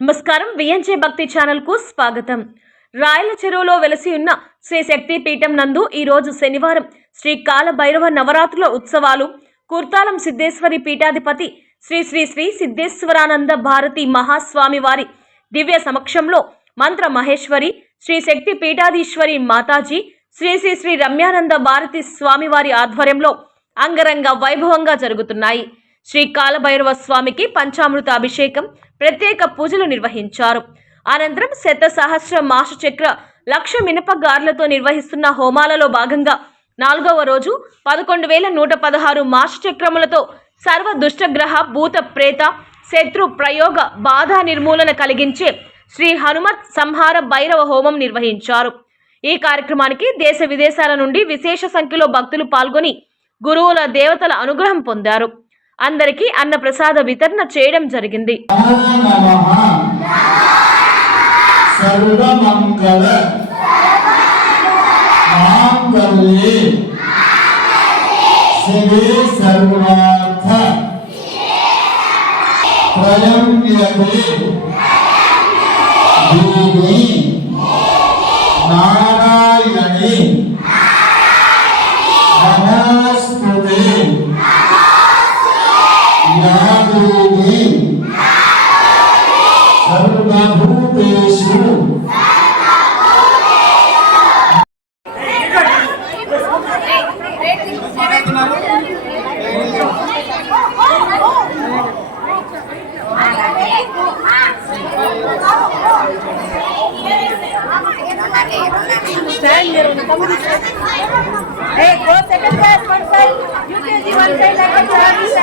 నమస్కారం. విఎన్జే భక్తి ఛానల్కు స్వాగతం. రాయల చెరువులో వెలసి ఉన్న శ్రీ శక్తి పీఠం నందు ఈరోజు శనివారం శ్రీ కాలభైరవ నవరాత్రుల ఉత్సవాలు. కుర్తాలం సిద్ధేశ్వరి పీఠాధిపతి శ్రీ శ్రీ శ్రీ సిద్ధేశ్వరానంద భారతి మహాస్వామి వారి దివ్య సమక్షంలో మంత్ర మహేశ్వరి శ్రీ శక్తి పీఠాధీశ్వరి మాతాజీ శ్రీ శ్రీ శ్రీ రమ్యానంద భారతి స్వామివారి ఆధ్వర్యంలో అంగరంగ వైభవంగా జరుగుతున్నాయి. శ్రీ కాలభైరవ స్వామికి పంచామృత అభిషేకం ప్రత్యేక పూజలు నిర్వహించారు. అనంతరం శత సహస్ర మాసచక్ర లక్ష మినప గార్లతో నిర్వహిస్తున్న హోమాలలో భాగంగా నాలుగవ రోజు పదకొండు వేల నూట పదహారు మాసచక్రములతో సర్వ దుష్టగ్రహ భూత ప్రేత శత్రు ప్రయోగ బాధ నిర్మూలన కలిగించే శ్రీ హనుమత్ సంహార భైరవ హోమం నిర్వహించారు. ఈ కార్యక్రమానికి దేశ విదేశాల నుండి విశేష సంఖ్యలో భక్తులు పాల్గొని గురువుల దేవతల అనుగ్రహం పొందారు. అందరికీ అన్న ప్రసాద వితరణ చేయడం జరిగింది. నారాయణి నాలోని సర్వభూతేషు స్టాండ్ ఏ go second class UKG one side లేకపోతే